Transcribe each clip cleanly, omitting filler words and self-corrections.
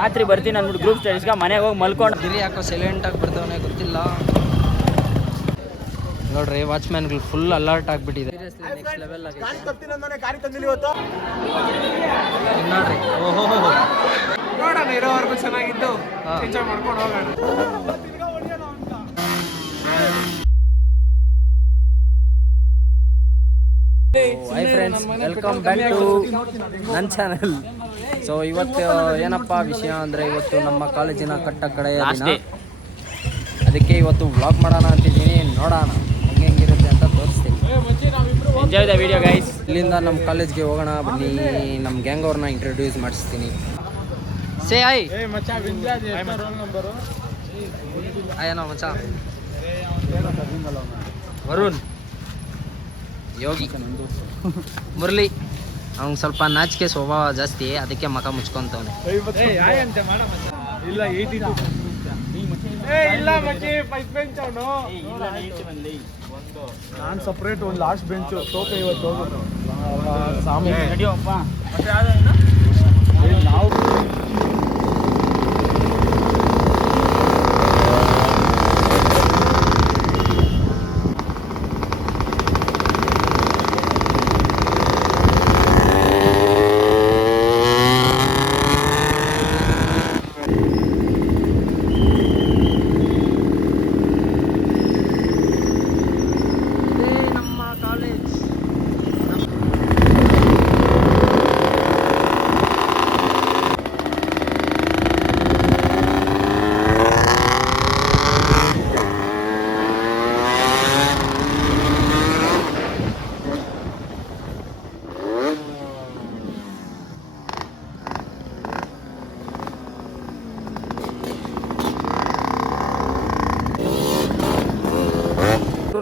ರಾತ್ರಿ ಬರ್ತೀನಿ ಅಂದ್ಬಿಟ್ಟು ಗ್ರೂಪ್ ಸ್ಟಡೀಸ್ಗೆ ಮನೆಗೆ ಹೋಗಿ ಮಲ್ಕೊಂಡು ಗಿರಿ ಯಾಕೋ ಸೈಲೆಂಟ್ ಆಗಿ ಬಿಡ್ತಾವನೆ ಗೊತ್ತಿಲ್ಲ. ನೋಡ್ರಿ ವಾಚ್ಮ್ಯಾನ್ಗಳು ಫುಲ್ ಅಲರ್ಟ್ ಆಗಿಬಿಟ್ಟಿದೆ. ನೆಕ್ಸ್ಟ್ ಲೆವೆಲ್ ಆಗಿದೆ ನೋಡ್ರಿ. ಓಹೋ ನೋಡೋಣ ಇರೋವರೆಗೂ ಚೆನ್ನಾಗಿದ್ದು ಎಂಜಾಯ್ ಮಾಡ್ಕೊಂಡು ಹೋಗೋಣ. Hi friends, welcome back to ನನ್ನ ಚಾನಲ್. ಸೊ ಇವತ್ತು ಏನಪ್ಪ ವಿಷಯ ಅಂದರೆ ಇವತ್ತು ನಮ್ಮ ಕಾಲೇಜಿನ ಕಡೆಯ ದಿನ. ಅದಕ್ಕೆ ಇವತ್ತು ವ್ಲಾಗ್ ಮಾಡೋಣ ಅಂತಿದ್ದೀನಿ. ನೋಡೋಣ ಹೆಂಗಿರುತ್ತೆ ಅಂತ ತೋರಿಸ್ತೀನಿ. Enjoy the video guys. ಇಲ್ಲಿಂದ ನಮ್ಮ ಕಾಲೇಜ್ಗೆ ಹೋಗೋಣ ಬನ್ನಿ. ನಮ್ಮ ಗ್ಯಾಂಗ್ ಅವ್ರನ್ನ ಇಂಟ್ರೊಡ್ಯೂಸ್ ಮಾಡಿಸ್ತೀನಿ. ಸೇ ಐ ಏನೋ ಮಚ್ಚ. ವರುಣ್, ಯೋಗಿ, ಮುರಳಿ. ಅವ್ನಿಗೆ ಸ್ವಲ್ಪ ನಾಚಿಕೆ ಸ್ವಭಾವ ಜಾಸ್ತಿ, ಅದಕ್ಕೆ ಮಖ ಮುಚ್ಕೊಂತವನೆ. ನಾನು ಸಪ್ರೇಟ್ ಒಂದು ಲಾಸ್ಟ್ ಬೆಂಚು ಸೋಫೆ ಇವತ್ತು ನಾವು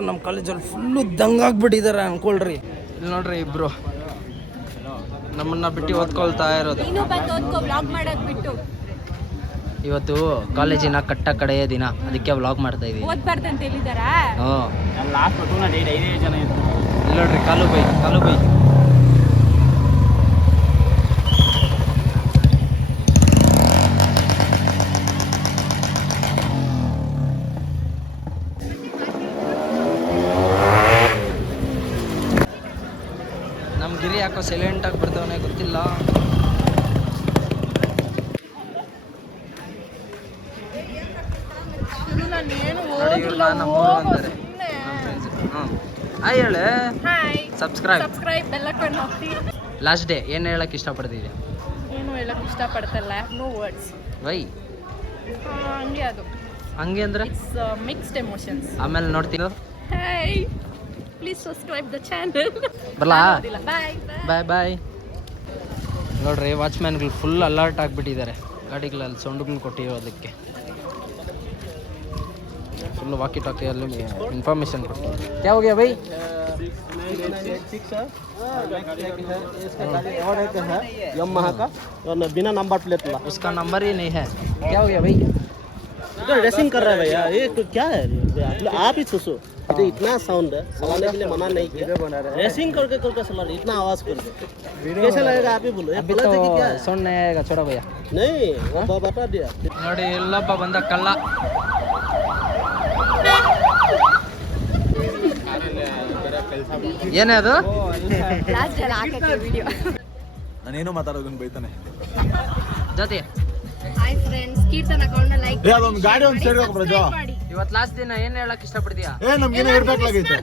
ನಮ್ಮ ಕಾಲೇಜಲ್ಲಿ ಫುಲ್ಲು ದಂಗಾಗ್ಬಿಟ್ಟಿದ್ದಾರೆ ಅನ್ಕೊಳ್ರಿ. ಇಲ್ಲಿ ನೋಡ್ರಿ, ಇಬ್ರು ನಮ್ಮನ್ನ ಬಿಟ್ಟು ಓದ್ಕೊಳ್ತಾ ಇರೋದು. ಇವತ್ತು ಕಾಲೇಜಿನ ಕಡೆಯ ದಿನ, ಅದಕ್ಕೆ ವ್ಲಾಗ್ ಮಾಡ್ತಾ ಇದೀವಿ. ಇಲ್ಲಿ ನೋಡ್ರಿ, ಕಾಲು ಬೈ. ನಮ್ಮ ಗಿರಿ ಯಾಕೋ ಸೈಲೆಂಟ್ ಆಗಿ ಬಿಡ್ತಾವನೆ ಗೊತ್ತಿಲ್ಲ. ಹೇಳೆ ಸಬ್ಸ್ಕ್ರೈಬ್ ಲಾಸ್ಟ್ ಡೇ ಏನು ಹೇಳಕ್ ಇಷ್ಟಪಡ್ತಿದ್ಯಾ? ಏನು ಹೇಳಕ್ ಇಷ್ಟಪಡ್ತಲ್ಲ, ನೋ ವರ್ಡ್ಸ್. ವೈ ಹಂಗೆ ಅದು, ಹಂಗೆ ಅಂದ್ರೆ ಮಿಕ್ಸ್ಡ್ ಎಮೋಷನ್ಸ್. ಆಮೇಲೆ ನೋಡ್ತೀನಿ. Hi, please subscribe the channel. ಬರಲಾ? Bye bye. ನೋಡ್ರಿ, ವಾಚ್ಮ್ಯಾನ್ಗಳು ಫುಲ್ ಅಲರ್ಟ್ ಆಗಿಬಿಟ್ಟಿದ್ದಾರೆ. ಗಾಡಿಗಳಲ್ಲಿ ಸೌಂಡ್ಗಳು ಕೊಟ್ಟಿರೋದಕ್ಕೆ ಫುಲ್ ವಾಕಿ ಟಾಕಿಯಲ್ಲಿ ಇನ್ಫಾರ್ಮೇಶನ್ ಕೊಡ್ತೀವಿ. क्या हो गया भाई? यमहा का बिना नंबर प्लेट ला, उसका नंबर ही नहीं है. क्या हो गया भाई? रेसिंग कर रहा है भैया. ये तो क्या है, आप ही सोचो. ये इतना साउंड है, चलाने के लिए मना नहीं किया. रेसिंग करके चला रहे, इतना आवाज करके कैसे लगेगा आप ही बोलो. अभी तो साउंड नहीं आएगा, छोड़ो भैया. नहीं, वो बता दिया. ನೋಡಿ, ಇಲ್ಲೊಬ್ಬ ಬಂದ ಕಳ್ಳ. ಏನೇ ಅದು? ನಾನೇನು ಮಾತಾಡೋದನ್ನ ಬೈತಾನೆ ಜೊತೆ. ಹಾಯ್ ಫ್ರೆಂಡ್ಸ್, ಕೀರ್ತನ ಅಕೌಂಟ್ ಲೈಕ್ ಮಾಡಿ. ಅದೊಂದು ಗಾಡಿ ಒಂದು ಸೈಡ್ ಹೋಗಿ ಬ್ರಜೋ. ಇವತ್ತು ಲಾಸ್ಟ್ ದಿನ ಏನು ಹೇಳಕ್ ಇಷ್ಟಪಡ್ತೀಯಾ? ನಮ್ಗೇನು ಹೇಳ್ಬೇಕಾಗೈತೆ?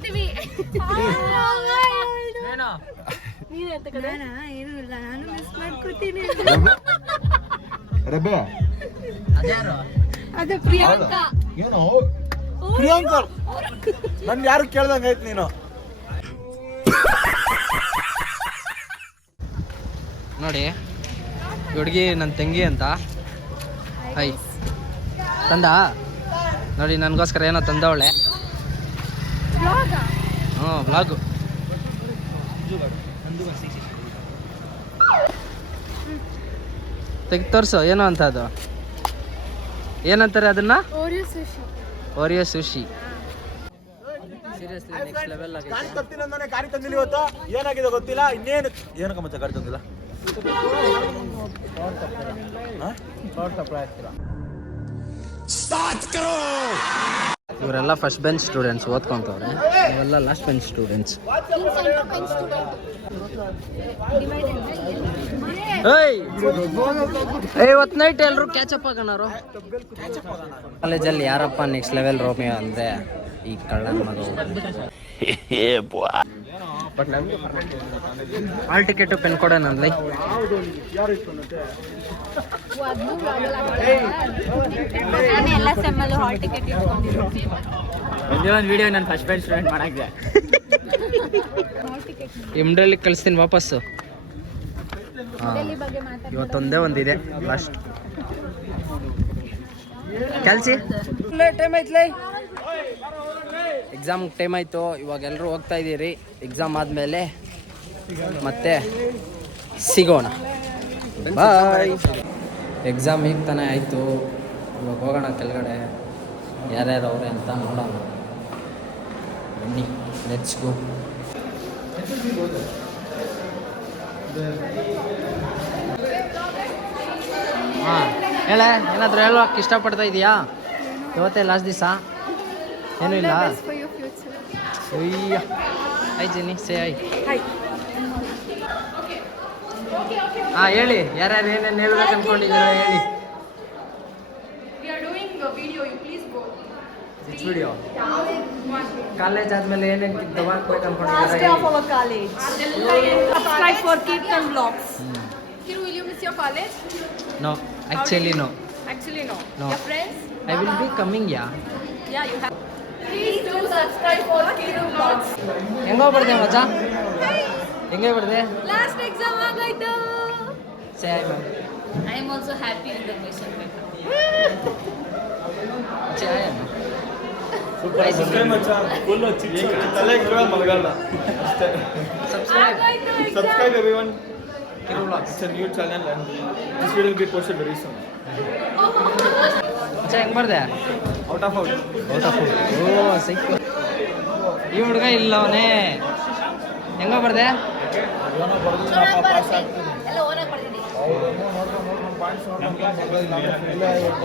ಏನು ನೀನು ಅಂತ ಕಡೆ? ಏನು ಇಲ್ಲ, ನಾನು ಮಿಸ್ ಮಾಡ್ಕೊತೀನಿ. ರೆಬೆ ಅದ್ಯಾರು? ಅದು ಪ್ರಿಯಾಂಕಾ. ಏನು ಪ್ರಿಯಾಂಕಾ? ನನ್ ಯಾರು ಕೇಳ್ದಂಗ ಐತ್ ನೀನು. ನೋಡಿ, ಹುಡುಗಿ ನನ್ನ ತಂಗಿ ಅಂತ. ಹೈ ತಂದ ನೋಡಿ, ನನಗೋಸ್ಕರ ಏನೋ ತಂದವಳೆ. ಹ್ಞೂ, ವ್ಲಾಗು. ತೆಗಿ ತೋರಿಸು, ಏನೋ ಅಂತ ಅದು. ಏನಂತಾರೆ ಅದನ್ನ? ಓರಿಯೋ ಸುಶಿ. ಸೀರಿಯಸ್ಲಿ ನೆಕ್ಸ್ಟ್ ಲೆವೆಲ್ ಆಗಿದೆ. ಗಾಡಿ ತಂದಿಲ್ಲ ಇವತ್ತು. ಏನಾಗಿದೆ ಗೊತ್ತಿಲ್ಲ. ಇನ್ನೇನು ಏನಕ್ಕೆ ಮತ್ತೆ ಗಾಡಿ ತಂದಿಲ್ಲ? ಇವರೆಲ್ಲ ಫಸ್ಟ್ ಬೆಂಚ್ ಸ್ಟೂಡೆಂಟ್ಸ್ ಓದ್ಕೊಂತವ್ರೆ, ಇವೆಲ್ಲ ಲಾಸ್ಟ್ ಬೆಂಚ್ ಸ್ಟೂಡೆಂಟ್ಸ್. ಇವತ್ತು ನೈಟ್ ಎಲ್ಲರೂ ಕ್ಯಾಚಪ್ ಆಗೋಣರು. ಕಾಲೇಜಲ್ಲಿ ಯಾರಪ್ಪ ನೆಕ್ಸ್ಟ್ ಲೆವೆಲ್ ರೋಮಿಯೋ ಅಂದರೆ ಈ ಕಳ್ಳನ ಮಗು. ಹಾಲ್ ಟಿಕೆಟು ಪೆನ್ ಕೊಡೋಣಂದ್ಲಿ. ಎಲ್ಲ ಸೆಮ್ಮಲ್ಲೂ ಹಾಲ್ ಟಿಕೆಟ್ ಒಂದೇ ಒಂದು ವಿಡಿಯೋ ನಾನು ಫಸ್ಟ್ ಬೆಂಚ್ ಸ್ಟೂಡೆಂಟ್ ಮಾಡಾಕ್ದೆ. ಇಮ್ರಲ್ಲಿ ಕಳಿಸ್ತೀನಿ ವಾಪಸ್ಸು. ಇವತ್ತೊಂದೇ ಒಂದಿದೆ ಲಾಸ್ಟ್ ಕೆಲ್ಸಿ. ಟೈಮ್ ಐತ್ಲೇ, ಎಕ್ಸಾಮ್ ಟೈಮ್ ಆಯಿತು. ಇವಾಗ ಎಲ್ಲರೂ ಹೋಗ್ತಾ ಇದ್ದೀರಿ. ಎಕ್ಸಾಮ್ ಆದಮೇಲೆ ಮತ್ತೆ ಸಿಗೋಣ. ಬಾಯ್. ಎಕ್ಸಾಮ್ ಈಗ ತಾನೇ ಆಯಿತು. ಇವಾಗ ಹೋಗೋಣ ಕೆಳಗಡೆ, ಯಾರ್ಯಾರು ಅವ್ರೆ ಅಂತ ನೋಡೋಣ. ಬನ್ನಿ, ಲೆಟ್ಸ್ ಗೋ. ಹಾಂ ಹೇಳ, ಏನಾದರೂ ಹೇಳೋಕೆ ಇಷ್ಟಪಡ್ತಾ ಇದೆಯಾ? ಇವತ್ತೇ ಲಾಸ್ಟ್ ದಿವಸ, ಏನೂ ಇಲ್ಲ. ಅಯ್ಯ ಐ ಜೆನಿ, ಸೇ ಐ. ಹಾಂ ಹೇಳಿ, ಯಾರ್ಯಾರು ಏನೇನು ಹೇಳ್ಬೇಕು ಅಂದ್ಕೊಂಡಿದ್ದೀರಾ ಹೇಳಿ. ವಿಡಿಯೋ ಕಾಲೇಜ್ ಆದ್ಮೇಲೆ ಏನೇನು ತಗೋಬೇಕು ಅನ್ಕೊಂಡಿದ್ದೀರಾ? Subscribe for Kirtan Vlogs. Kiru, will you miss your college? No, actually no. Actually, no. No. Your friends? I will be coming, yeah. Yeah, you have. Please do subscribe for Kiru Vlogs. ಹೆಂಗೋ ಬರ್ದೆ ಮಜಾ? ಹೆಂಗೆ ಬರ್ದೆ? Last exam agaitu. Say hi, ma'am. I am also happy with the question paper. Say hi, ma'am. Subscribe. Subscribe everyone. Kiru Vlogs. It's a new channel and this video will be posted very soon. ಮಚ್ಚಾ ಹೆಂಗೆ ಬರ್ದೆ? Out of out. Out of ಓ ಸಿಕ್ಕು. ಈ ಹುಡುಗ ಇಲ್ಲವನೇ. ಹೆಂಗೋ ಬರ್ದೆ? ಎಲ್ಲ ಓನಾಗಿ ಬರ್ತೀನಿ.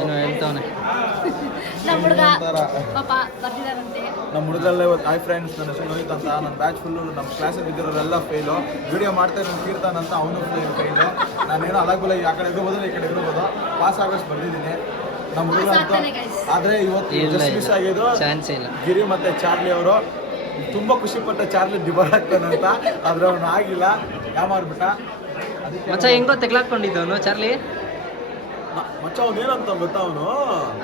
ಏನೋ ಹೇಳ್ತವನೆ. ನಮ್ಮ ಹುಡುಗ ಪಾಪ ಬರ್ತಿದಾರಂತೆ. ನಮ್ಮ ಹುಡುಗರೆಲ್ಲ ಇವತ್ತು ಹಾಯ್ ಫ್ರೆಂಡ್ಸ್, ನನ್ನ ಹೆಸರು ರೋಹಿತ್ ಅಂತ. ನನ್ನ ಬ್ಯಾಚ್ ಫುಲ್ಲು ನಮ್ಮ ಕ್ಲಾಸಲ್ಲಿ ಇದ್ದಿರೋರೆಲ್ಲ ಫೇಲು. ವಿಡಿಯೋ ಮಾಡ್ತಾ ಇರೋ ಕೀರ್ತನ್ ಅಂತ ಅವನು ಫೇಲು. ನಾನೇನೋ ಅಲಾಗುಲ ಆ ಕಡೆ ಇರ್ಬೋದು ಈ ಕಡೆ ಇರ್ಬೋದು, ಪಾಸ್ ಆಗೋಷ್ಟು ಬಂದಿದ್ದೀನಿ ನಮ್ಮ ಹುಡುಗ ಅಂತ. ಆದರೆ ಇವತ್ತು ಜಸ್ಟ್ ಮಿಸ್ ಆಗಿದ್ದು ಚಾನ್ಸ್ ಇಲ್ಲ. ಗಿರಿ ಮತ್ತು ಚಾರ್ಲಿ ಅವರು. ತುಂಬ ಖುಷಿಪಟ್ಟ ಚಾರ್ಲಿ ಡಿಬಾರ್ ಆಗ್ತಾನಂತ, ಆದರೆ ಅವನು ಆಗಿಲ್ಲ, ಯಾಮಾರ್ಬಿಟ್ಟ. ಅದಕ್ಕೆ ಮಚ್ಚ ಹೆಂಗೋ ತೆಗ್ಲಾಕೊಂಡಿದ್ದವನು ಚಾರ್ಲಿ. ಮಚ್ಚ ಅವ್ನು ಏನಂತ ಗೊತ್ತಾ, ಅವನು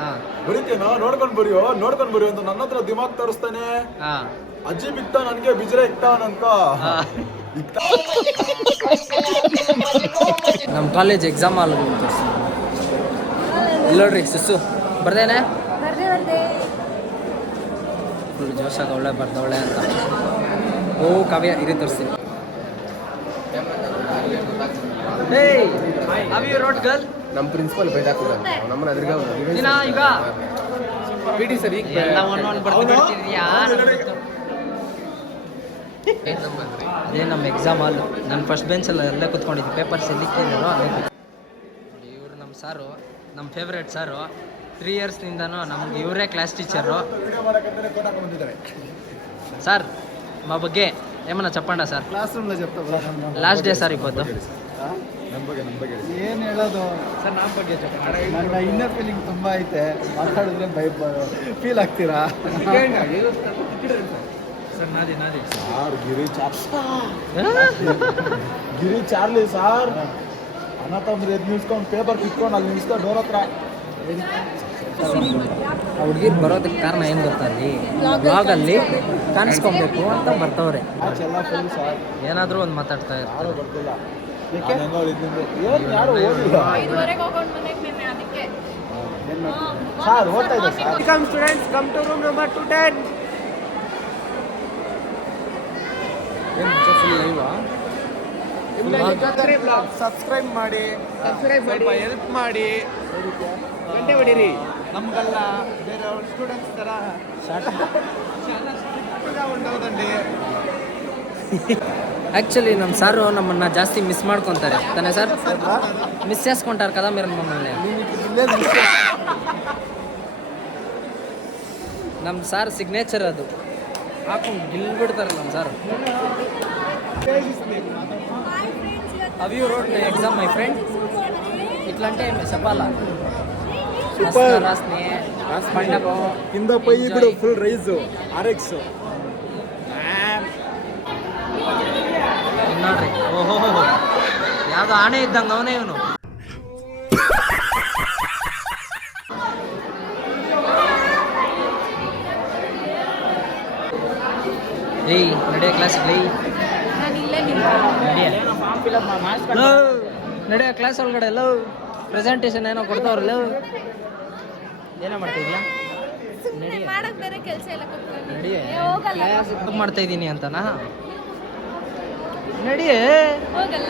ಹಾಂ ಬರೀತೇನೋ ನೋಡ್ಕೊಂಡು ಬರೀ ಅಂತ ನನ್ನ ಹತ್ರ ದಿಮಾಗ್ ತೋರಿಸ್ತಾನೆ. ಹಾಂ ಅಜ್ಜಿ ಬಿಕ್ತಾ ನನಗೆ ಬಿಜ್ರೆ ಇಕ್ತಾವನಂತ. ನಮ್ಮ ಕಾಲೇಜ್ ಎಕ್ಸಾಮ್ ಆಲ್ ಇಲ್ಲೋಡ್ರಿ ಸುಸ್ಸು ಬರ್ದೇನೆ ಫುಲ್ ಜೋಶಾಗ ಒಳ್ಳೆ ಬರ್ದವಳೆ ಅಂತ. ಓ ಕಾವ್ಯ ಇರಿ ತೋರಿಸ್ತೀನಿ. ಹೇಯ್ ಹ್ಯಾವ್ ಯು ರೋಟ್ ಗರ್ಲ್? ನಮ್ಮ ಪ್ರಿನ್ಸಿಪಲ್ ಬೈದಾಕಿದ್ದಾನೆ ನಮ್ಮನ್ನ ಅದ್ರಾಗ ದಿನ ಈಗ ಪಿ ಟಿ ಸರ್ ಈಗ ಎಲ್ಲ ಒಂದೊಂದು ಬರ್ದು ಬಿಡ್ತೀರಿ ಯಾರು. ಅದೇ ನಮ್ಮ ಎಕ್ಸಾಮ್ ಹಾಲ್. ನಾನು ಫಸ್ಟ್ ಬೆಂಚಲ್ಲಿ ಅಲ್ಲೇ ಕೂತ್ಕೊಂಡಿದ್ದೆ, ಪೇಪರ್ಸ್ ಎಲ್ಲಿಕ್ಕಿದ್ದಾರೋ ಅಲ್ಲೇ. ಇವರು ನಮ್ಮ ಸಾರು, ನಮ್ಮ ಫೇವ್ರೇಟ್ ಸಾರು. 3 ಇಯರ್ಸ್ನಿಂದನೂ ನಮ್ಗೆ ಇವರೇ ಕ್ಲಾಸ್ ಟೀಚರು. సార్ మా ಬಗ್ಗೆ ఏమన్నా చెప్పండి సార్. ಕ್ಲಾಸ್ ರೂಮ್లో చెప్తా. లాస్ట్ డే సార్ ಇವತ್ತು ನಮ್ಮ ಬಗ್ಗೆ ಏನು ಹೇಳೋದು ಸರ್? ನಮ್ಮ ಬಗ್ಗೆ చెప్పండి. ನನ್ನ ಇನ್ನರ್ ಫೀಲಿಂಗ್ ತುಂಬ ಐತೆ, ಮಾತಾಡಿದ್ರೆ ಫೀಲ್ ಆಗ್ತೀರಾ ಸರ್? ನಾದಿ ಸಾರ್ ಗಿರಿ ಚಾರ್ಲಿ ಸಾರ್ ಅನಾಥಮ್ರಿ ಎದ್ದು ನಿಲ್ಸ್ಕೊಂಡು ಪೇಪರ್ ಕಿತ್ಕೊಂಡು ಅಲ್ಲಿ ನಿಲ್ಸ್ಕೊಂಡು ಡೋರ್ ಹತ್ರ. ಆ ಹುಡುಗಿರು ಬರೋದಕ್ಕೆ ಕಾರಣ ಏನು ಗೊತ್ತಾ, ಅಲ್ಲಿ ಬ್ಲಾಗಲ್ಲಿ ಕಾಣಿಸ್ಕೊಬೇಕು ಅಂತ ಬರ್ತವ್ರೆ. ಎಲ್ಲ ಫುಲ್ ಸಾರ್ ಏನಾದರೂ ಒಂದು ಮಾತಾಡ್ತಾ ಯಾರು ಇರ್ತಾರೆ. ಬರ್ತಿಲ್ಲ. ಏನು ಯಾರು ಓದಿಲ್ಲ 5:30 ಹೋಗೋಣ ಮನೆಗೆ ನಿನ್ನೆ, ಅದಕ್ಕೆ ಸಾರ್ ಓದ್ತಾ ಇದೆ sir. Come students, come to room number 210. Full ಲೈವಾ? ಸಬ್ಸ್ಕ್ರೈಬ್ ಮಾಡಿ, ಸ್ವಲ್ಪ ಹೆಲ್ಪ್ ಮಾಡಿ, ಗಂಟೆ ಹೊಡೀರಿ. ನಮಗೆಲ್ಲ ಬೇರೆ ಸ್ಟೂಡೆಂಟ್ಸ್ ಥರ ಒಂದೋದಂಡಿ యాక్చువల్లీ ನಮ್ಮ సారు ನಮ್ಮನ್ನ ಜಾಸ್ತಿ ಮಿಸ್ ಮಾಡ್ಕೊತಾರೆ ತಾನೇ ಸರ್ మిస్ చేసుకుంటారు కదా మీరు మమ్మల్ని ನಮ್ಮ ಸಾರ್ ಸಿಗ್ನೇಚರ್ ಅದು ಹಾಕೊಂಡು ಗಿಲ್ಬಿಡ್ತಾರೆ ನಮ್ಮ ಸಾರ್ అవి రోడ్ ఎగ్జామ్ మై ఫ్రెండ్ ఇట్లాంటే చెప్పాలా రాస్ని పండగ కింద పోయి ఇప్పుడు ఫుల్ రైజ్ RX ನೋಡ್ರಿ ಓಹೋ ಯಾವ್ದು ಆಣೆ ಇದ್ದಂಗ ಅವನೇ ಇವನು ಏಯ್ ನಡೆಯ ಕ್ಲಾಸ್ ನಡೆಯ ಕ್ಲಾಸ್ ಒಳಗಡೆ ಲವ್ ಪ್ರೆಸೆಂಟೇಷನ್ ಏನೋ ಕೊಡ್ತಾವ್ರಲ್ಲ ಏನೋ ಮಾಡ್ತಾ ಇದೀಯಾ ಮಾಡಕ್ ಬೇರೆ ಕೆಲಸ ಇಲ್ಲ ನಡಿಯೇ ಕ್ಲಾಸ್ ಮಾಡ್ತಾ ಇದ್ದೀನಿ ಅಂತನಾ ನಡಿಯೇ ಹೋಗಲ್ಲ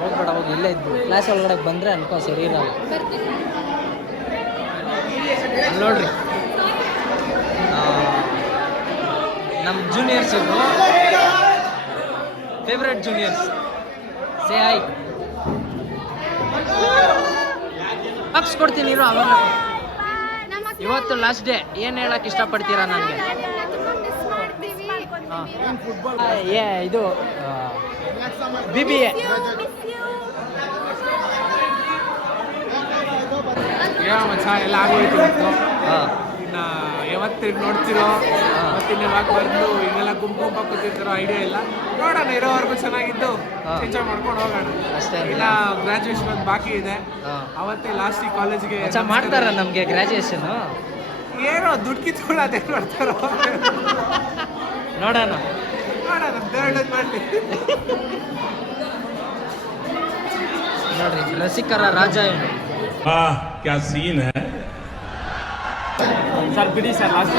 ಹೋಗ್ಬೇಡ ಹೋಗಿ ಇಲ್ಲೇ ಇದ್ದು ಕ್ಲಾಸ್ ಒಳಗಡೆ ಬಂದರೆ ಅನ್ಕೋ ಸರಿ ಇರಲ್ಲ ಬರ್ತೀನಿ ಅಲ್ಲಿ ನೋಡ್ರಿ ನಮ್ಮ ಜೂನಿಯರ್ಸ್ ಇವರು ಫೇವ್ರೆಟ್ ಜೂನಿಯರ್ಸ್ ಸೇ ಹಾಯ್ ಪಕ್ಸ್ ಕೊಡ್ತೀನಿ ಇರೋ ಅವಾಗ ಇವತ್ತು ಲಾಸ್ಟ್ ಡೇ ಏನು ಹೇಳಕ್ಕೆ ಇಷ್ಟಪಡ್ತೀರಾ ನನಗೆ ಇದು BBA ಮಚ್ಚ ಎಲ್ಲ ಆಗೋಯ್ತು ಇವತ್ತು ಹಾಂ ಇನ್ನು ಯಾವತ್ತು ನೋಡ್ತಿರೋ ಮತ್ತಿನ್ನ ಯಾವಾಗ ಬಂದು ಇನ್ನೆಲ್ಲ ಗುಂಪು ಕೂತಿರ್ತಾರೋ ಐಡಿಯಾ ಇಲ್ಲ ನೋಡೋಣ ಇರೋವರೆಗೂ ಚೆನ್ನಾಗಿದ್ದು ಎಂಜಾಯ್ ಮಾಡ್ಕೊಂಡು ಹೋಗೋಣ ಅಷ್ಟೇ ಇಲ್ಲ ಗ್ರಾಜುಯೇಷನ್ ಒಂದು ಬಾಕಿ ಇದೆ ಅವತ್ತೇ ಲಾಸ್ಟ್ ಕಾಲೇಜ್ಗೆ ಮಾಡ್ತಾರ ನಮಗೆ ಗ್ರಾಜುಯೇಷನ್ ಏನೋ ದುಡ್ಡು ಕಿತ್ಕೊಂಡು ಅದೇ ಮಾಡ್ತಾರೋ ನೋಡೋಣ ನೋಡೋಣ ದೇವಳ್ಳದ್ ಮಾಡಿ ನೋಡ್ರಿ ರಸಿಕರ ರಾಜ ಏನು क्या सीन है ಸರ್ ಬಿಡಿ ಸರ್ ಲಾಸ್ಟ್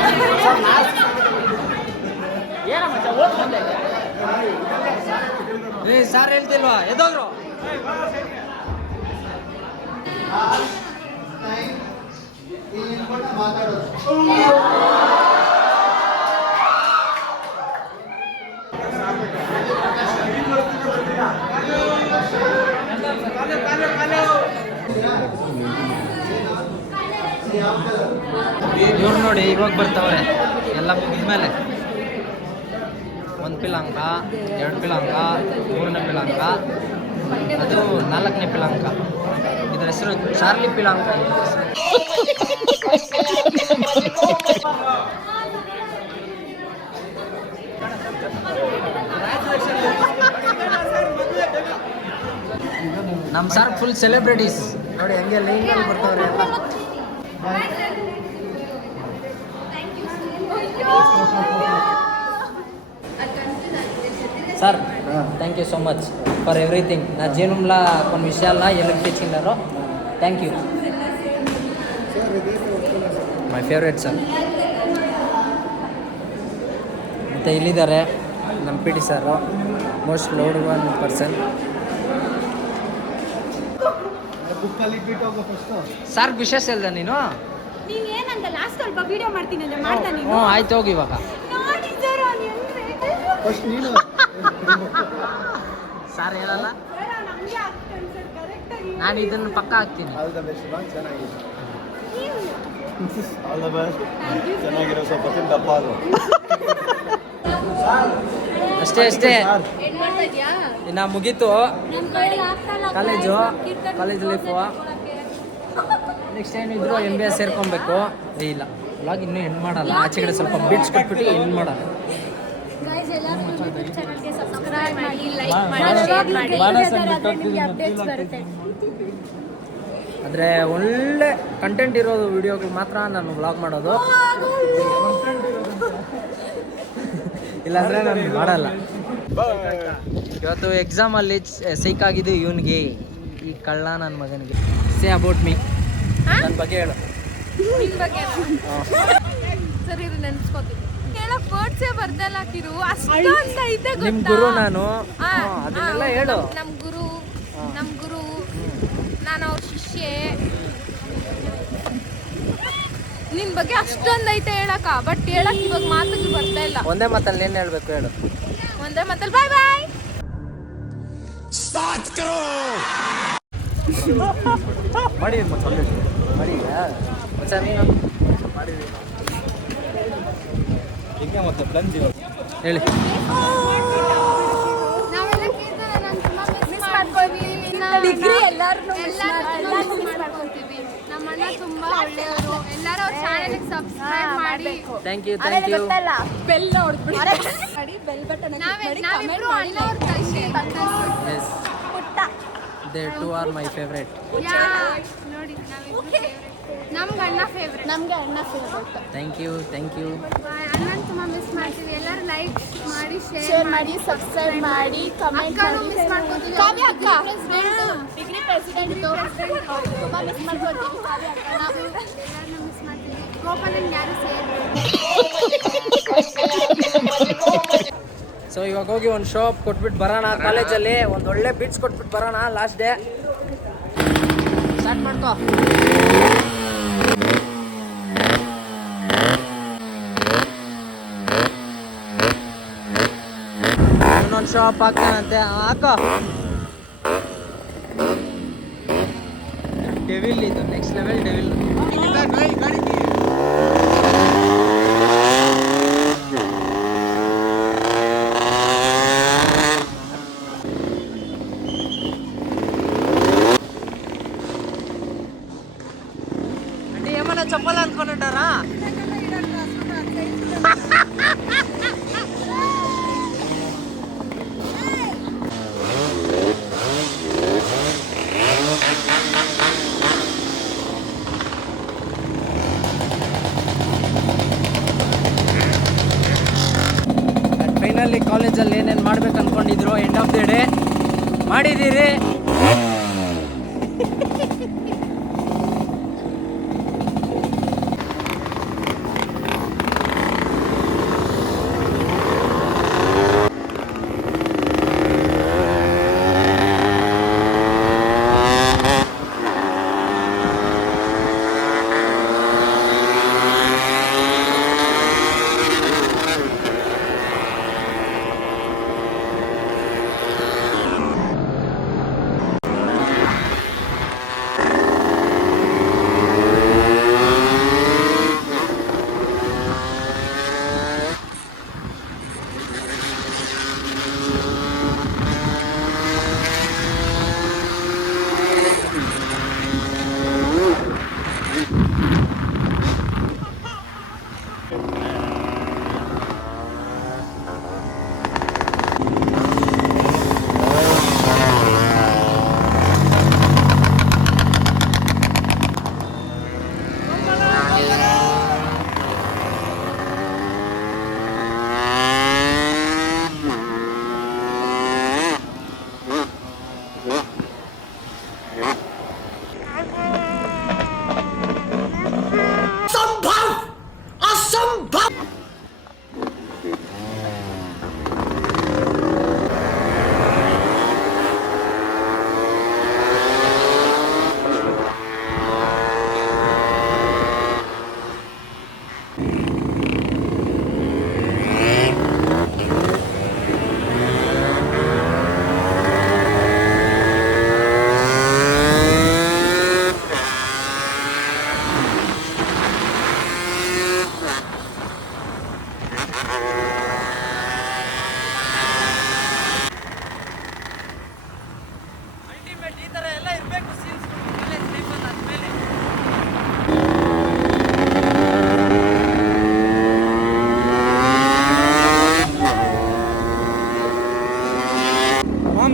ಏ ಸಾರ್ ಹೇಳ್ತಿಲ್ವಾ ಎದೋಗ್ರು ಇವ್ರು ನೋಡಿ ಇವಾಗ ಬರ್ತಾವ್ರೆ ಎಲ್ಲ ಮುಗಿದ್ಮೇಲೆ 1 ಪಿಲಾಂಕ 2 ಪಿಲಾಂಕ 3ನೇ ಪಿಲಾಂಕ ಅದು 4ನೇ ಪಿಲಾಂಕ ಇದರ ಹೆಸರು ಚಾರ್ಲಿ ಪಿಲಾಂಕ ನಮ್ಮ ಸಾರ್ ಫುಲ್ ಸೆಲೆಬ್ರಿಟೀಸ್ ನೋಡಿ ಹಂಗೆ ಲೈನಲ್ಲಿ ಬರ್ತಾವ್ರೆ ಎಲ್ಲ sir thank you so much for everything నా జీవనంలో కొన్ని విషయాల్లో ఎలుగు తెచ్చినారు thank you my favourite sir ಮತ್ತು ಇಲ್ಲಿದ್ದಾರೆ ನಮ್ಮ ಪಿ ಟಿ ಸಾರು ಮೋಸ್ಟ್ ಲೌಡ್ 1 ಪರ್ಸನ್ ಸಾರ್ ವಿಶೇಷ ಹೇಳ್ದ ನೀನು ನೀನ್ ಏನಂತ ಲಾಸ್ಟ್ ಸ್ವಲ್ಪ ವಿಡಿಯೋ ಮಾಡ್ತೀನಿ ಅಂದ್ರೆ ಮಾಡ್ತಾ ನೀನು ಹ್ಞೂ ಆಯ್ತು ಹೋಗಿ ಇವಾಗ ನೋಡಿ ಸರ್ ಸಾರ್ ಹೇಳಲ್ಲ ನಮ್ಗೆ ಆಗ್ತಾನೆ ಸರ್ ಕರೆಕ್ಟ್ ಆಗಿ ನಾನು ಇದನ್ನು ಪಕ್ಕ ಹಾಕ್ತೀನಿ ಚೆನ್ನಾಗಿರೋ ಸ್ವಲ್ಪ ದಪ್ಪ ಅದು ಅಷ್ಟೇ ಅಷ್ಟೇ ಏನ್ ಮಾಡ್ತಾ ಇದ್ಯಾ ಇನ್ನು ಮುಗೀತು ನಮ್ಮ ಕಡೆ ಆಗ್ತಾನೆ ಕಾಲೇಜ್ ಲೈಫು ನೆಕ್ಸ್ಟ್ ಏನಿದ್ರು MBA ಸೇರ್ಕೊಬೇಕು ಇಲ್ಲ ಇವಾಗ ಇನ್ನೂ ಎಂಡ್ ಮಾಡಲ್ಲ ಆಚೆ ಕಡೆ ಸ್ವಲ್ಪ ಬಿಟ್ಸ್ ಕೊಟ್ಬಿಟ್ಟು ಎಂಡ್ ಮಾಡಲ್ಲ ಗೈಸ್ ಎಲ್ಲರೂ ನಮ್ಮ ಯೂಟ್ಯೂಬ್ ಚಾನೆಲ್ಗೆ ಸಬ್ಸ್ಕ್ರೈಬ್ ಮಾಡಿ ಲೈಕ್ ಮಾಡಿ ಶೇರ್ ಮಾಡಿ ನಿಮಗೆ ಅಪ್ಡೇಟ್ಸ್ ಬರುತ್ತೆ ಆದರೆ ಒಳ್ಳೆ ಕಂಟೆಂಟ್ ಇರೋದು ವಿಡಿಯೋಗಳು ಮಾತ್ರ ನಾನು ವ್ಲಾಗ್ ಮಾಡೋದು ಇಲ್ಲಾಂದರೆ ನಾನು ಮಾಡಲ್ಲ ಇವತ್ತು ಎಕ್ಸಾಮಲ್ಲಿ ಸೈಕಾಗಿದ್ದು ಇವನಿಗೆ ಈ ಕಳ್ಳ ನನ್ನ ಮಗನಿಗೆ ಸೇ ಅಬೌಟ್ ಮೀ ನನ್ನ ಬಗ್ಗೆ ಹೇಳು ನಿನ್ ಬಗ್ಗೆ ಸರಿ ಇದು ನೆನ್ಸ್ಕೊತೀನಿ ಕೇಳಕ್ ವರ್ಡ್ಸೇ ಬರ್ದಲ್ಲ ಕಿರು ಅಷ್ಟೊಂದು ಐತೆ ಗೊತ್ತಾ ನಿಮ್ಮ ಗುರು ನಾನು ಆ, ಅದನ್ನೆಲ್ಲ ಆ, ಹೇಳು ನಮ್ ಗುರು ನಾನು ಅವ್ರ ಶಿಷ್ಯೆ ನಿನ್ ಬಗ್ಗೆ ಅಷ್ಟೊಂದು ಐತೆ ಹೇಳಕ್ಕ ಬಟ್ ಹೇಳಕ್ ಇವಾಗ ಮಾತುಗಳು ಬರ್ತಾ ಇಲ್ಲ ಒಂದೇ ಮಾತಲ್ಲಿ ಏನು ಹೇಳಬೇಕು ಹೇಳು ಒಂದೇ ಮಾತಲ್ಲಿ ಬಾಯ್ ಬಾಯ್. ಮಾಡಿ ಮಾಡಿ ಹೇಳಿ. ನಾವೆಲ್ಲ ಕೀರ್ತನ ಮಿಸ್ ಮಾಡ್ಕೊತೀವಿ. ಡಿಗ್ರಿ ಎಲ್ಲರೂ ಮಿಸ್ ಮಾಡ್ಕೊತೀವಿ. ನಮ್ಮ ಅಣ್ಣ ತುಂಬಾ ಒಳ್ಳೆಯವರು. ಎಲ್ಲರೂ ಅವ್ರ ಚಾನೆಲ್ಗೆ ಸಬ್ಸ್ಕ್ರೈಬ್ ಮಾಡಿ. Thank you thank you. Bell ನೋಡಿ ಬೆಲ್ ಬಟನ್ ನಾವಿಬ್ರು ಅಣ್ಣ ಅವ್ರ ಕೈಶಿ yes they too are my favourite. ನೋಡಿ ನಮ್ಗೆ ಅಣ್ಣ ಫೇವ್ರೇಟ್. ನಮಗೆ ಅಣ್ಣ favourite. Thank you thank you. ಅಣ್ಣನ ತುಂಬಾ ಮಿಸ್ ಮಾಡ್ತೀವಿ. ಎಲ್ಲರೂ ಲೈಕ್ ಮಾಡಿ ಶೇರ್ ಮಾಡಿ ಸಬ್ಸ್ಕ್ರೈಬ್ ಮಾಡಿ ಕಮೆಂಟ್ ಮಾಡಿ. ಮಿಸ್ ಮಾಡ್ಕೊತೀವಿ. ಕಾವ್ಯ ಅಕ್ಕ ಡಿಗ್ರಿ ಪ್ರೆಸಿಡೆಂಟ್ ತುಂಬಾ ಮಿಸ್ ಮಾಡ್ಕೊತೀವಿ. ಕಾವ್ಯ ಅಕ್ಕ ನಾವು ಎಲ್ಲರನ್ನೂ ಮಿಸ್ ಮಾಡ್ತೀವಿ. ಗೋಪಾಲನ್ ಯಾರು ಸೇರ್. ಸೊ ಇವಾಗ ಹೋಗಿ ಒಂದು ಶೋ ಅಪ್ ಕೊಟ್ಬಿಟ್ಟು ಬರೋಣ. ಕಾಲೇಜಲ್ಲಿ ಒಂದು ಒಳ್ಳೆ ಬಿಟ್ಸ್ ಕೊಟ್ಬಿಟ್ಟು ಬರೋಣ. ಲಾಸ್ಟ್ ಡೇ ಸ್ಟಾರ್ಟ್ ಮಾಡ್ಕೋ. ಇನ್ನೊಂದು ಶೋ ಅಪ್ ಹಾಕ್ತಾನಂತೆ, ಹಾಕೋ. ಡೆವಿಲ್ ಇದು ನೆಕ್ಸ್ಟ್ ಲೆವೆಲ್ ಡೆವಿಲ್. ఏమన్నా చెప్పాలనుకుంటారా? ಫೈನಲಿ ಕಾಲೇಜಲ್ಲಿ ಏನೇನು ಮಾಡ್ಬೇಕು ಅನ್ಕೊಂಡಿದ್ರು ಎಂಡ್ ಆಫ್ ದಿ ಡೇ ಮಾಡಿದ್ದೀರಿ.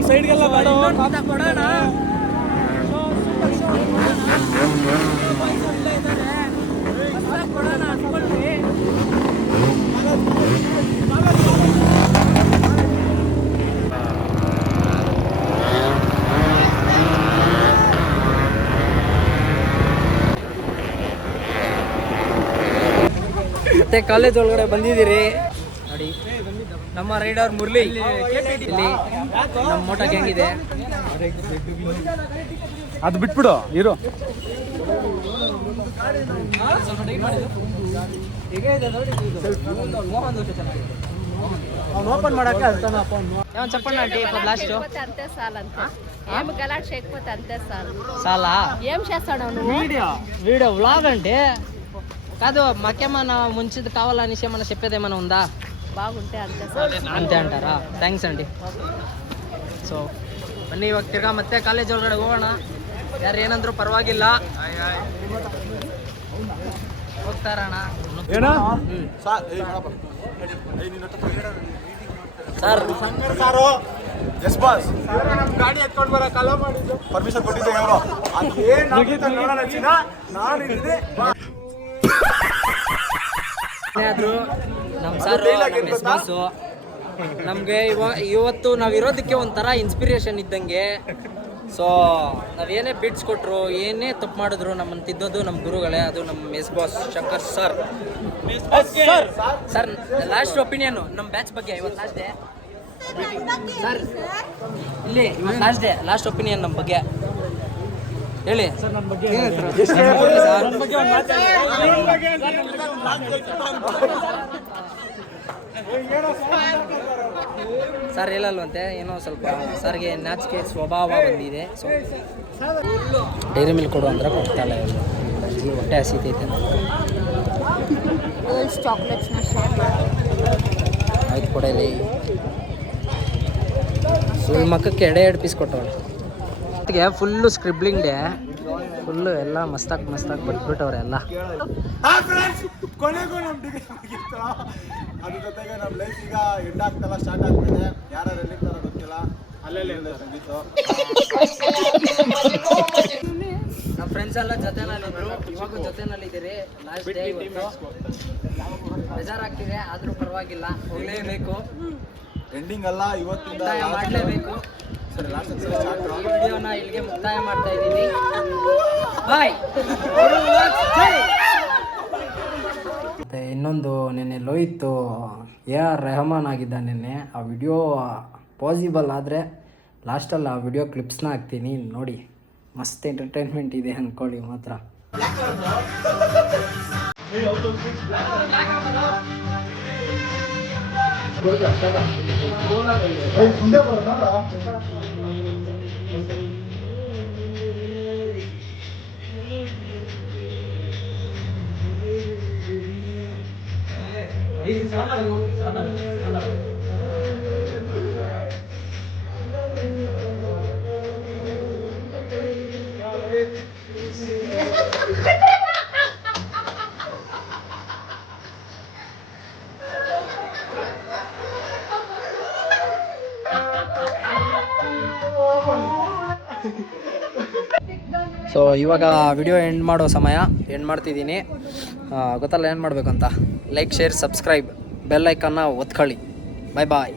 ಸೈಡ್ಗೆಲ್ಲ ಬೇಡ ಕೊಡೋಣ. ಮತ್ತೆ ಕಾಲೇಜ್ ಒಳಗಡೆ ಬಂದಿದ್ದೀರಿ ನೋಡಿ. ನಮ್ಮ ರೈಡರ್ ಮುರಳಿ ಇಲ್ಲಿ ನಮ್ಮ ಮೋಟೋ ಗ್ಯಾಂಗ್ ಇದೆ. ಅದು ಬಿಟ್ಬಿಡು ಇರು. ಹೇಗೆ ಇದೆ ನೋಡಿ, ಮೋಹನ್ ದೋಷ ಚೆನ್ನಾಗಿದೆ. ಅವ್ನು ಓಪನ್ ಮಾಡಕ್ಕೆ ಅಳ್ತಾನಪ್ಪ ఏమో చెప్పండి ఆంటీ ఇప్పుడు లాస్ట్ అంతే సాల్ అంతే ఏం గలాట్ చేయకపోతే అంతే సాల్ చాలా ఏం చేస్తాడు నువ్వు వీడియో వ్లాగ్ అంటే కాదు మాకేమన్నా ముంచిది కావాలనేసి ఏమన్నా చెప్పేది ఏమైనా ఉందా బాగుంటే అంతే సాల్ ಅಂತೆ ಅಂತಾರಾ ಥ್ಯಾಂಕ್ಸ್ ಆಂಟಿ ಸೊ ಬನ್ನಿ ಇವಾಗ ತಿರ್ಗಾ ಮತ್ತೆ ಕಾಲೇಜ್ ಒಳಗಡೆ ಹೋಗೋಣ ಯಾರು ಏನಂದ್ರೂ ಪರವಾಗಿಲ್ಲ ಹೋಗ್ತಾರಣ ಸರ್ ಎಸ್ ಬಾಸ್ ಗಾಡಿ ಎತ್ಕೊಂಡು ಬರಕ್ಕಲ್ಲ ಮಾಡಿದ್ದು ಪರ್ಮಿಷನ್ ಕೊಟ್ಟಿದ್ದೆ ಅವರು ಆದರೂ ನಮ್ಮ ಸರ್ ಬಾಸು ನಮಗೆ ಇವತ್ತು ನಾವು ಇರೋದಕ್ಕೆ ಒಂಥರ ಇನ್ಸ್ಪಿರೇಷನ್ ಇದ್ದಂಗೆ ಸೊ ನಾವೇನೇ ಬಿಟ್ಸ್ ಕೊಟ್ಟರು ಏನೇ ತಪ್ಪು ಮಾಡಿದ್ರು ನಮ್ಮನ್ನು ತಿದ್ದೋದು ನಮ್ಮ ಗುರುಗಳೇ ಅದು ನಮ್ಮ yes boss Shankar sir sir last opinion ನಮ್ಮ ಬ್ಯಾಚ್ ಬಗ್ಗೆ ಇವತ್ತು ಲಾಸ್ಟ್ ಡೇ ಸರ್ ಇಲ್ಲಿ ಇವತ್ತು ಲಾಸ್ಟ್ ಒಪಿನಿಯನ್ ನಮ್ಮ ಬಗ್ಗೆ ಹೇಳಿ ಸರ್ ನಮ್ಮ ಬಗ್ಗೆ ಸರ್ ಹೇಳಲ್ವಂತೆ ಏನೋ ಸ್ವಲ್ಪ ಸರ್ಗೆ ನಾಚಿಕೆ ಸ್ವಭಾವ ಬಂದಿದೆ ಸೊ ಡೈರಿ ಮಿಲ್ಕ್ ಕೊಡು ಅಂದ್ರೆ ಕೊಡ್ತಾಳೆ ಇಲ್ಲಿ ಹೊಟ್ಟೆ ಹಸಿತೈತೆ ಚಾಕ್ಲೇಟ್ಸ್ನ ಶೇರ್ ಆಯ್ತು ಕೊಡಲಿ ಸುಳ್ಳು ಮಕ್ಕಕ್ಕೆ 2 ಪೀಸ್ ಕೊಟ್ಟವಳೆ ಅದಕ್ಕೆ ಫುಲ್ಲು ಸ್ಕ್ರಿಬ್ಲಿಂಗ್ ಡೇ ಫುಲ್ಲು ಎಲ್ಲ ಮಸ್ತಾಗಿ ಬಟ್ಬಿಟ್ಟವ್ರೆ ಎಲ್ಲ ಕೊನೆಗೂ ನಮ್ಮ ಡಿಗ್ರಿ ಮುಗಿತ್ತು ಅದ್ರ ಜೊತೆಗೆ ನಮ್ಮ ಲೈಫ್ ಈಗ ಎಂಡ್ ಆಗ್ತಲ್ಲ ಸ್ಟಾರ್ಟ್ ಆಗ್ತಿದೆ ಯಾರು ಎಲ್ಲಿರ್ತಾರೋ ಗೊತ್ತಿಲ್ಲ ಅಲ್ಲೆಲ್ಲ ಮುಗೀತು ನಮ್ಮ ಫ್ರೆಂಡ್ಸ್ ಎಲ್ಲ ಜೊತೆನಲ್ಲಿದ್ರು ಇವಾಗೂ ಜೊತೆನಲ್ಲಿದ್ದೀರಿ ಲಾಸ್ಟ್ ಡೇ ಇವತ್ತು ಬೇಜಾರಾಗ್ತಿದೆ ಆದರೂ ಪರವಾಗಿಲ್ಲ ಹೋಗಲೇಬೇಕು ಎಂಡಿಂಗ್ ಅಲ್ಲ ಇವತ್ತಿಂದ ಮುಕ್ತಾಯ ಮಾಡಲೇಬೇಕು ಸರಿ ಲಾಸ್ಟ್ ಈ ವಿಡಿಯೋನ ಇಲ್ಲಿಗೆ ಮುಕ್ತಾಯ ಮಾಡ್ತಾ ಇದ್ದೀನಿ ಬಾಯ್ ಮತ್ತು ಇನ್ನೊಂದು ನಿನ್ನೆ ಲೋಹಿತ್ AR ರೆಹಮಾನ್ ಆಗಿದ್ದ ನಿನ್ನೆ ಆ ವಿಡಿಯೋ ಪಾಸಿಬಲ್ ಆದರೆ ಲಾಸ್ಟಲ್ಲಿ ಆ ವಿಡಿಯೋ ಕ್ಲಿಪ್ಸ್ನ ಹಾಕ್ತೀನಿ ನೋಡಿ ಮಸ್ತ್ ಎಂಟರ್ಟೈನ್ಮೆಂಟ್ ಇದೆ ಅಂದ್ಕೊಳ್ಳಿ ಮಾತ್ರ ಸೊ ಇವಾಗ ವಿಡಿಯೋ ಎಂಡ್ ಮಾಡೋ ಸಮಯ ಎಂಡ್ ಮಾಡ್ತಿದ್ದೀನಿ ಗೊತ್ತಲ್ಲ ಏನು ಮಾಡಬೇಕು ಅಂತ ಲೈಕ್ ಶೇರ್ ಸಬ್ಸ್ಕ್ರೈಬ್ ಬೆಲ್ ಐಕನ್ನ ಒತ್ಕೊಳ್ಳಿ ಬಾಯ್ ಬಾಯ್